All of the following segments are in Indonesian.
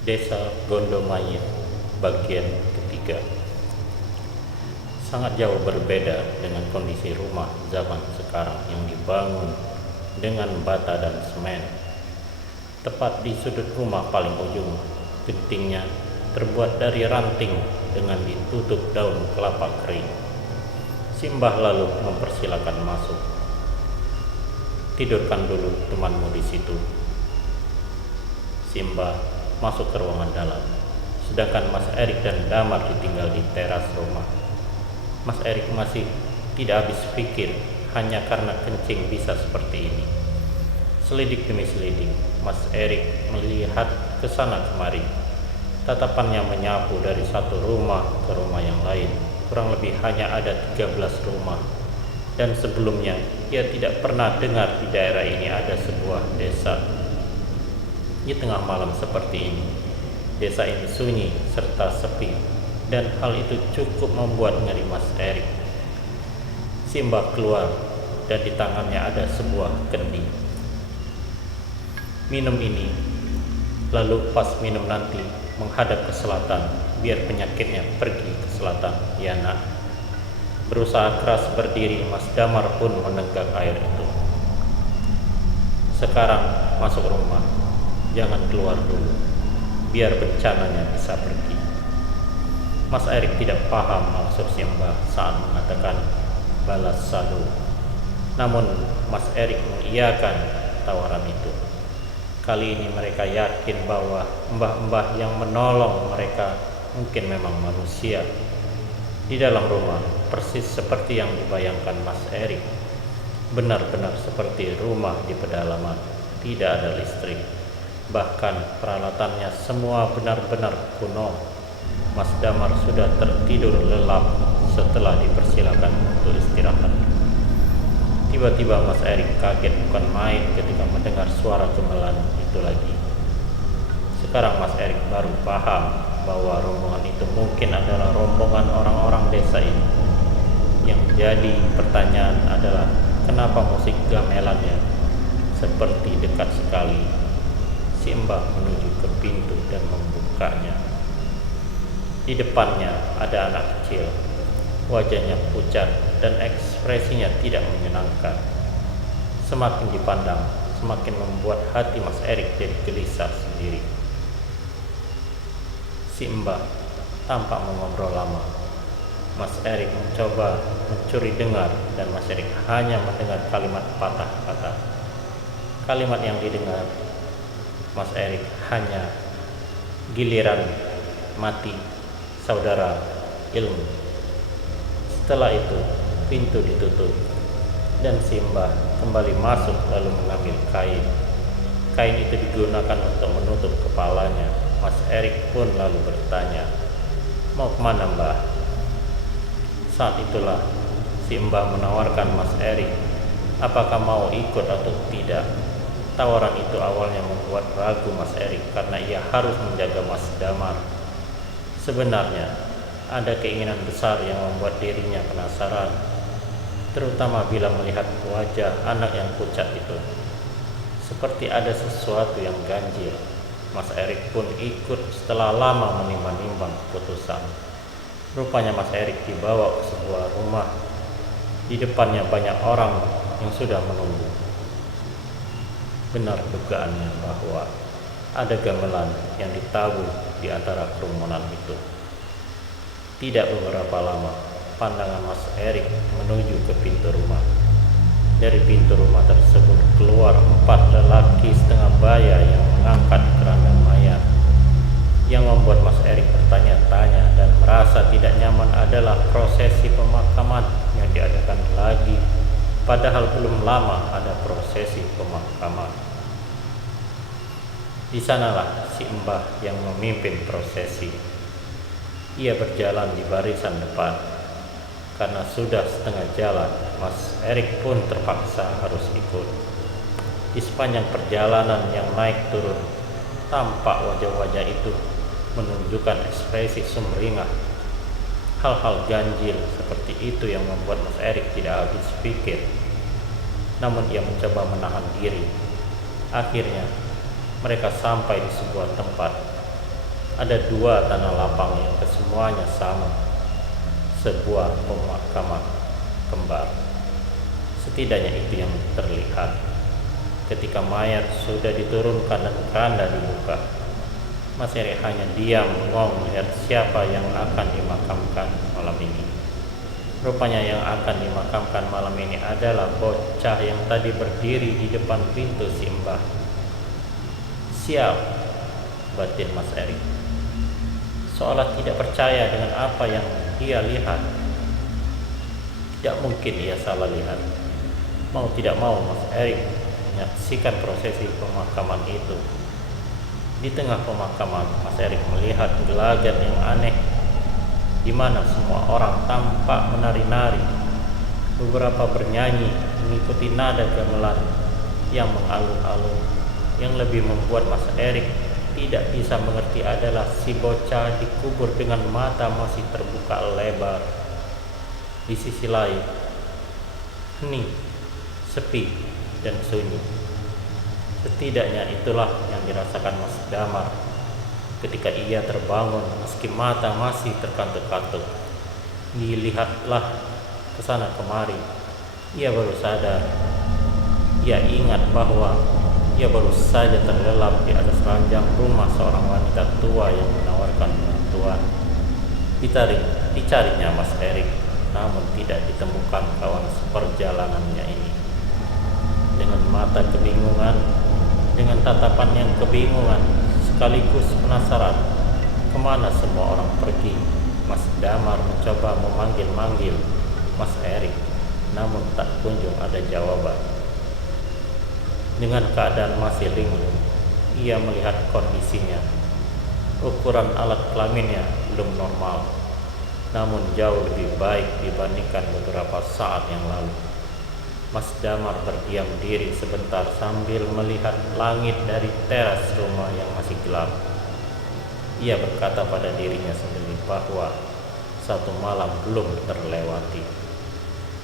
Desa Gondomayit bagian ketiga. Sangat jauh berbeda dengan kondisi rumah zaman sekarang yang dibangun dengan bata dan semen. Tepat di sudut rumah paling ujung, gentingnya terbuat dari ranting dengan ditutup daun kelapa kering. Simbah lalu mempersilakan masuk. Tidurkan dulu temanmu di situ. Simbah masuk ke ruangan dalam, sedangkan Mas Erik dan Damar ditinggal di teras rumah. Mas Erik masih tidak habis pikir hanya karena kencing bisa seperti ini. Selidik demi selidik, Mas Erik melihat ke sana kemari. Tatapannya menyapu dari satu rumah ke rumah yang lain. Kurang lebih hanya ada 13 rumah. Dan sebelumnya ia tidak pernah dengar di daerah ini ada sebuah desa. Di tengah malam seperti ini, desa ini sunyi serta sepi, dan hal itu cukup membuat ngeri Mas Erik. Simbah keluar dan di tangannya ada sebuah kendi. Minum ini, lalu pas minum nanti menghadap ke selatan, biar penyakitnya pergi ke selatan, ya nak. Berusaha keras berdiri, Mas Damar pun menenggak air itu. Sekarang masuk rumah, jangan keluar dulu, biar bencananya bisa pergi. Mas Erik tidak paham maksud Simbah saat mengatakan balas sadu. Namun Mas Erik mengiyakan tawaran itu. Kali ini mereka yakin bahwa mbah-mbah yang menolong mereka mungkin memang manusia. Di dalam rumah, persis seperti yang dibayangkan Mas Erik. Benar-benar seperti rumah di pedalaman, tidak ada listrik. Bahkan peralatannya semua benar-benar kuno. Mas Damar sudah tertidur lelap setelah dipersilakan untuk istirahat. Tiba-tiba Mas Erik kaget bukan main ketika mendengar suara gamelan itu lagi. Sekarang Mas Erik baru paham bahwa rombongan itu mungkin adalah rombongan orang-orang desa ini. Yang jadi pertanyaan adalah kenapa musik gamelannya seperti dekat sekali. Simbah menuju ke pintu dan membukanya. Di depannya ada anak kecil. Wajahnya pucat dan ekspresinya tidak menyenangkan. Semakin dipandang, semakin membuat hati Mas Erik jadi gelisah sendiri. Simbah tampak mengobrol lama. Mas Erik mencoba mencuri dengar dan Mas Erik hanya mendengar kalimat patah-patah. Kalimat yang didengar Mas Erik hanya giliran mati saudara ilmu. Setelah itu pintu ditutup dan Simbah kembali masuk lalu mengambil kain. Kain itu digunakan untuk menutup kepalanya. Mas Erik pun lalu bertanya, "Mau kemana, Mbah?" Saat itulah Simbah menawarkan Mas Erik, apakah mau ikut atau tidak. Tawaran itu awalnya membuat ragu Mas Erik karena ia harus menjaga Mas Damar. Sebenarnya ada keinginan besar yang membuat dirinya penasaran, terutama bila melihat wajah anak yang pucat itu. Seperti ada sesuatu yang ganjil. Mas Erik pun ikut setelah lama menimbang-nimbang keputusan. Rupanya Mas Erik dibawa ke sebuah rumah. Di depannya banyak orang yang sudah menunggu. Benar dugaannya bahwa ada gamelan yang ditabuh di antara kerumunan itu. Tidak beberapa lama, pandangan Mas Erik menuju ke pintu rumah. Dari pintu rumah tersebut keluar 4 lelaki setengah baya yang mengangkat keranda mayat. Yang membuat Mas Erik bertanya-tanya dan merasa tidak nyaman adalah prosesi pemakaman yang diadakan lagi. Padahal belum lama ada prosesi pemakaman. Di sanalah si Mbah yang memimpin prosesi. Ia berjalan di barisan depan. Karena sudah setengah jalan, Mas Erik pun terpaksa harus ikut. Di sepanjang perjalanan yang naik turun, tampak wajah-wajah itu menunjukkan ekspresi sumringah. Hal-hal ganjil seperti itu yang membuat Mas Erik tidak habis pikir. Namun ia mencoba menahan diri. Akhirnya mereka sampai di sebuah tempat. ada dua tanah lapang yang kesemuanya sama, sebuah pemakaman kembar. Setidaknya itu yang terlihat ketika mayat sudah diturunkan dan keranda dibuka. Mas Erik hanya diam bengong melihat siapa yang akan dimakamkan malam ini. Rupanya yang akan dimakamkan malam ini adalah bocah yang tadi berdiri di depan pintu si Mbah. Siap, batin Mas Erik, seolah tidak percaya dengan apa yang dia lihat. Tidak mungkin ia salah lihat. Mau tidak mau Mas Erik menyaksikan prosesi pemakaman itu. Di tengah pemakaman, Mas Erik melihat gelagat yang aneh, di mana semua orang tampak menari-nari. Beberapa bernyanyi mengikuti nada gamelan yang mengalun-alun. Yang lebih membuat Mas Erik tidak bisa mengerti adalah si bocah dikubur dengan mata masih terbuka lebar. Di sisi lain, hening, sepi, dan sunyi. Setidaknya itulah yang dirasakan Mas Damar ketika ia terbangun meski mata masih terkantuk-kantuk. Dilihatlah ke sana kemari. Ia baru sadar. Ia ingat bahwa ia baru saja terlelap di atas ranjang rumah seorang wanita tua yang menawarkan bantuan. Dicarinya Mas Erik, namun tidak ditemukan kawan seperjalanannya ini. Dengan mata kebingungan, dengan tatapan yang kebingungan sekaligus penasaran kemana semua orang pergi, Mas Damar mencoba memanggil-manggil Mas Erik, namun tak kunjung ada jawaban. Dengan keadaan masih linglung, ia melihat kondisinya. Ukuran alat kelaminnya belum normal, namun jauh lebih baik dibandingkan beberapa saat yang lalu. Mas Damar berdiam diri sebentar sambil melihat langit dari teras rumah yang masih gelap. Ia berkata pada dirinya sendiri bahwa satu malam belum terlewati.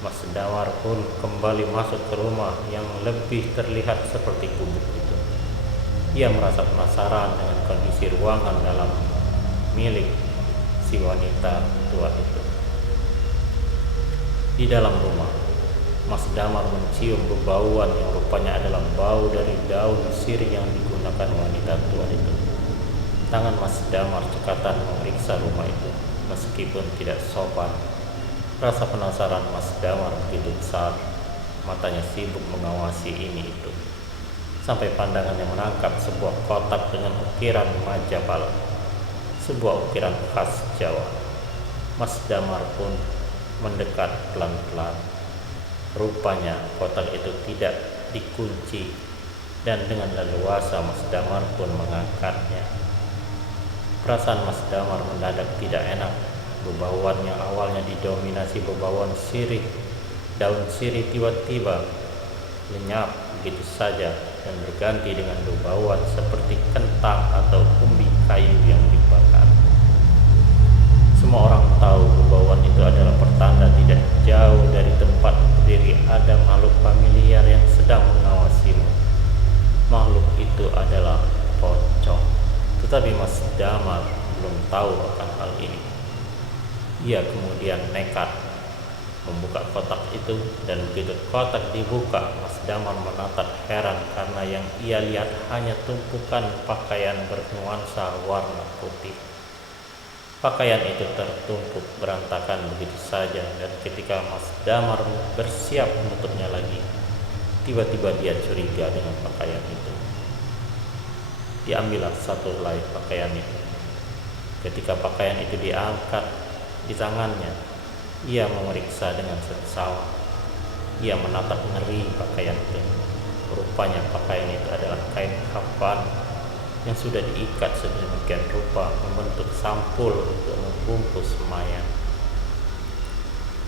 Mas Damar pun kembali masuk ke rumah yang lebih terlihat seperti gubuk itu. Ia merasa penasaran dengan kondisi ruangan dalam milik si wanita tua itu. Di dalam rumah, Mas Damar mencium bebauan yang rupanya adalah bau dari daun sirih yang digunakan wanita tua itu. Tangan Mas Damar cekatan memeriksa rumah itu, meskipun tidak sopan. Rasa penasaran Mas Damar begitu besar, matanya sibuk mengawasi ini itu, sampai pandangannya menangkap sebuah kotak dengan ukiran Majapahit, sebuah ukiran khas Jawa. Mas Damar pun mendekat pelan-pelan. Rupanya kotak itu tidak dikunci, dan dengan leluasa Mas Damar pun mengangkatnya. Perasaan Mas Damar mendadak tidak enak. Bebauan yang awalnya didominasi bebauan sirih, daun sirih tiba-tiba lenyap begitu saja dan berganti dengan bebauan seperti kentang atau umbi kayu yang dibakar. Semua orang tahu bebauan itu adalah pertanda tidak jauh dari tempat berdiri ada makhluk familiar yang sedang mengawasimu. Makhluk itu adalah pocong. Tetapi Mas Damar belum tahu akan hal ini. Ia kemudian nekat membuka kotak itu, dan begitu kotak dibuka, Mas Damar menatap heran karena yang ia lihat hanya tumpukan pakaian bernuansa warna putih. Pakaian itu tertumpuk berantakan begitu saja, dan ketika Mas Damar bersiap menutupnya lagi, tiba-tiba dia curiga dengan pakaian itu. Diambillah satu helai pakaian itu. Ketika pakaian itu diangkat di tangannya, ia memeriksa dengan seksama. Ia menatap ngeri pakaian itu. Rupanya pakaian itu adalah kain kafan yang sudah diikat sedemikian rupa membentuk sampul untuk membungkus mayat.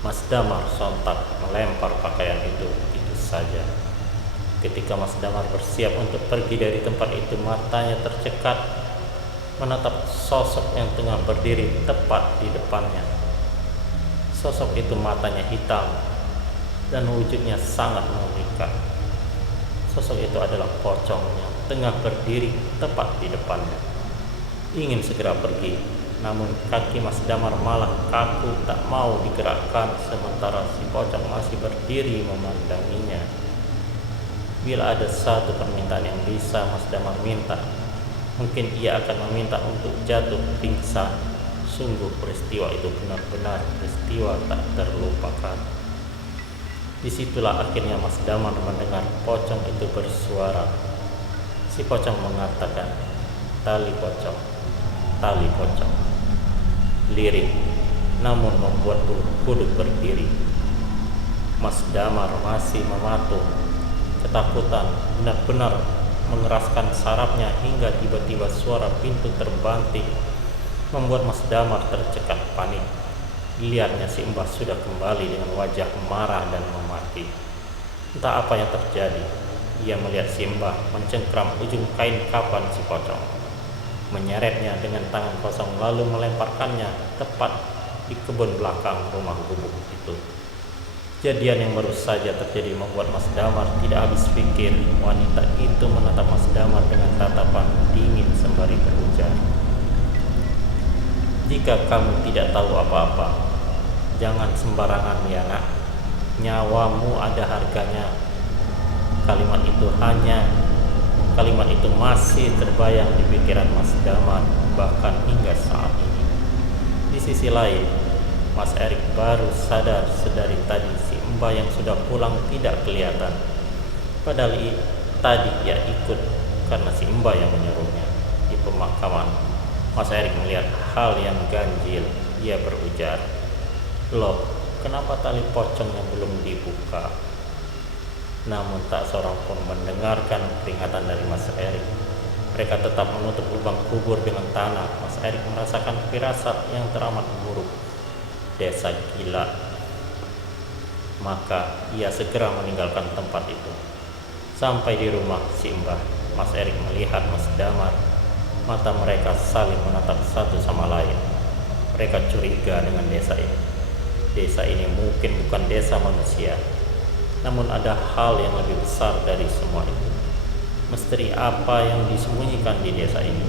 Mas Damar sontak melempar pakaian itu begitu saja. Ketika Mas Damar bersiap untuk pergi dari tempat itu, matanya tercekat menatap sosok yang tengah berdiri tepat di depannya. Sosok itu matanya hitam dan wujudnya sangat mengerikan. Sosok itu adalah pocong yang tengah berdiri tepat di depannya. ingin segera pergi, namun kaki Mas Damar malah kaku tak mau digerakkan sementara si pocong masih berdiri memandanginya. Bila ada satu permintaan yang bisa Mas Damar minta, mungkin ia akan meminta untuk jatuh pingsan. Sungguh peristiwa itu benar-benar peristiwa tak terlupakan. Disitulah akhirnya Mas Damar mendengar pocong itu bersuara. Si pocong mengatakan, "Tali pocong, tali pocong." Lirih, namun membuat bulu kuduk berdiri. Mas Damar masih mematung. Ketakutan benar-benar mengeraskan sarafnya hingga tiba-tiba suara pintu terbanting membuat Mas Damar tercekat panik. Lihatnya si Mbah sudah kembali dengan wajah marah dan memaki. Entah apa yang terjadi. Ia melihat si Mbah mencengkram ujung kain kapan si pocong, menyeretnya dengan tangan kosong lalu melemparkannya tepat di kebun belakang rumah gubuk itu. Kejadian yang baru saja terjadi membuat Mas Damar tidak habis pikir. Wanita itu menatap Mas Damar dengan tatapan dingin sembari berujar, "Jika kamu tidak tahu apa-apa, jangan sembarangan ya nak. Nyawamu ada harganya." Kalimat itu masih terbayang di pikiran Mas Damar bahkan hingga saat ini. Di sisi lain, Mas Erik baru sadar sedari tadi si Mbah yang sudah pulang tidak kelihatan. Padahal tadi ia ikut karena si Mbah yang menyuruhnya. Di pemakaman, Mas Erik melihat hal yang ganjil. Ia berujar, "Loh, kenapa tali pocongnya belum dibuka?" Namun tak seorang pun mendengarkan peringatan dari Mas Erik. Mereka tetap menutup lubang kubur dengan tanah. Mas Erik merasakan firasat yang teramat buruk. Desa gila. Maka ia segera meninggalkan tempat itu. Sampai di rumah si Mbah, Mas Erik melihat Mas Damar. Mata mereka saling menatap satu sama lain. Mereka curiga dengan desa ini. Desa ini mungkin bukan desa manusia, namun ada hal yang lebih besar dari semua itu. Misteri apa yang disembunyikan di desa ini?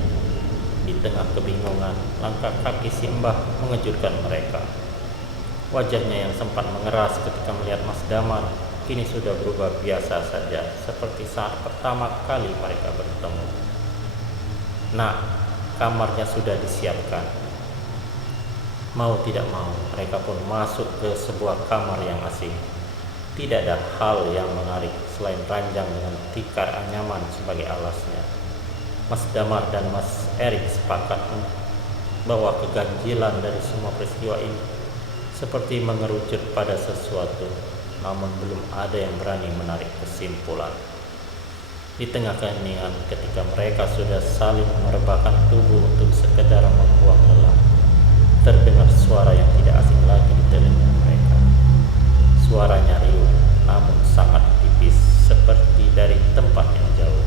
Di tengah kebingungan, langkah kaki si Mbah mengejutkan mereka. Wajahnya yang sempat mengeras ketika melihat Mas Damar kini sudah berubah biasa saja, seperti saat pertama kali mereka bertemu. Nah, kamarnya sudah disiapkan. Mau tidak mau, mereka pun masuk ke sebuah kamar yang asing. Tidak ada hal yang menarik selain ranjang dengan tikar anyaman sebagai alasnya. Mas Damar dan Mas Erik sepakat bahwa keganjilan dari semua peristiwa ini seperti mengerucut pada sesuatu, namun belum ada yang berani menarik kesimpulan. Di tengah keheningan ketika mereka sudah saling merebahkan tubuh untuk sekedar membuang lelah, terdengar suara yang tidak asing lagi di telinga mereka. Suaranya riuh, namun sangat tipis, seperti dari tempat yang jauh.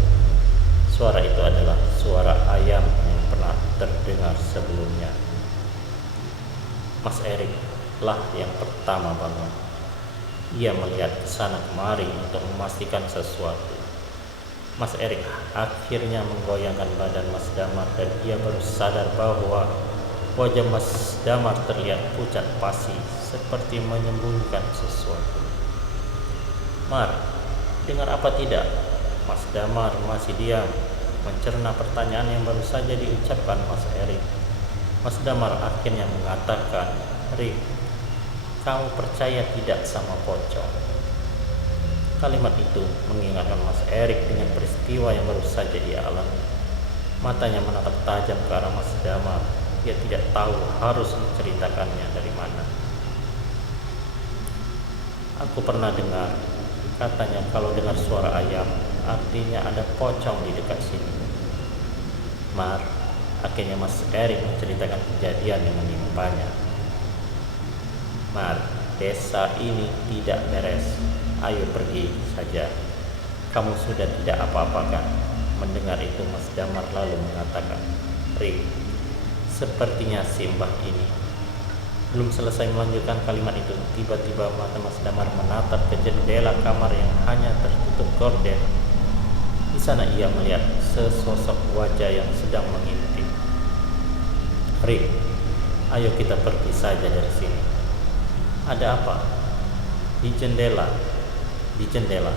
Suara itu adalah suara ayam yang pernah terdengar sebelumnya. Mas Erik lah yang pertama bangun. Ia melihat ke sana kemari untuk memastikan sesuatu. Mas Erik akhirnya menggoyangkan badan Mas Damar dan ia baru sadar bahwa wajah Mas Damar terlihat pucat pasi, seperti menyembunyikan sesuatu. "Mar, dengar apa tidak?" Mas Damar masih diam, mencerna pertanyaan yang baru saja diucapkan Mas Erik. Mas Damar akhirnya mengatakan, "Rik, kamu percaya tidak sama pocong?" Kalimat itu mengingatkan Mas Erik dengan peristiwa yang baru saja ia alami. Matanya menatap tajam ke arah Mas Damar. Ia tidak tahu harus menceritakannya dari mana. "Aku pernah dengar, katanya kalau dengar suara ayam, artinya ada pocong di dekat sini." Mar, akhirnya Mas Erik menceritakan kejadian yang menimpanya. "Mar, desa ini tidak beres. Ayo pergi saja. Kamu sudah tidak apa-apa kan?" Mendengar itu Mas Damar lalu mengatakan, "Rik, sepertinya si Mbah ini." Belum selesai melanjutkan kalimat itu, tiba-tiba mata Mas Damar menatap ke jendela kamar yang hanya tertutup gorden. Di sana ia melihat sesosok wajah yang sedang mengintip. Rik, ayo kita pergi saja dari sini. Ada apa? Di jendela. Di jendela.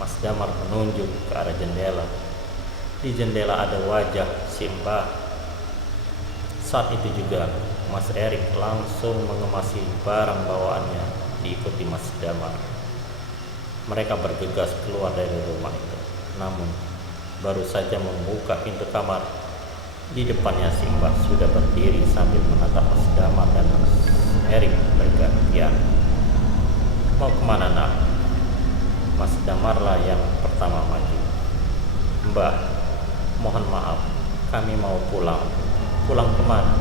Mas Damar menunjuk ke arah jendela. Di jendela ada wajah Simbah. Saat itu juga Mas Erik langsung mengemasi barang bawaannya diikuti Mas Damar. Mereka bergegas keluar dari rumah itu. Namun baru saja membuka pintu kamar, di depannya Simbah sudah berdiri sambil menatap Mas Damar dan Mas Erik bergantian. Mau kemana nak? Mas Damarlah yang pertama maju. Mbah, mohon maaf, kami mau pulang. Pulang kemana?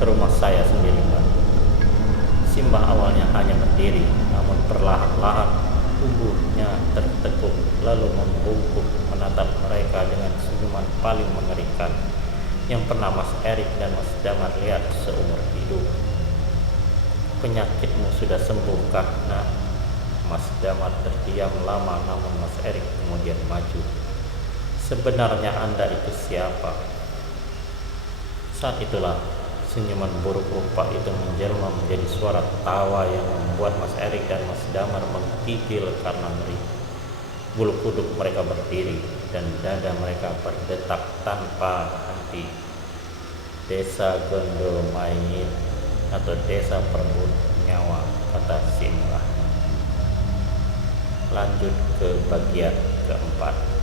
Ke rumah saya sendiri, Mbah. Simbah awalnya hanya berdiri, namun perlahan-lahan tubuhnya tertekuk, lalu membungkuk menatap mereka dengan senyuman paling mengerikan yang pernah Mas Erik dan Mas Damar lihat seumur hidup. Penyakitmu sudah sembuhkah, nak? Mas Damar terdiam lama, namun Mas Erik kemudian maju. Sebenarnya Anda itu siapa? Saat itulah senyuman buruk rupa itu menjelma menjadi suara tawa yang membuat Mas Erik dan Mas Damar menggigil karena ngeri. Bulu kuduk mereka berdiri dan dada mereka berdetak tanpa henti. Desa Gondomayin atau desa perebut nyawa, kata Simbah. Lanjut ke bagian keempat.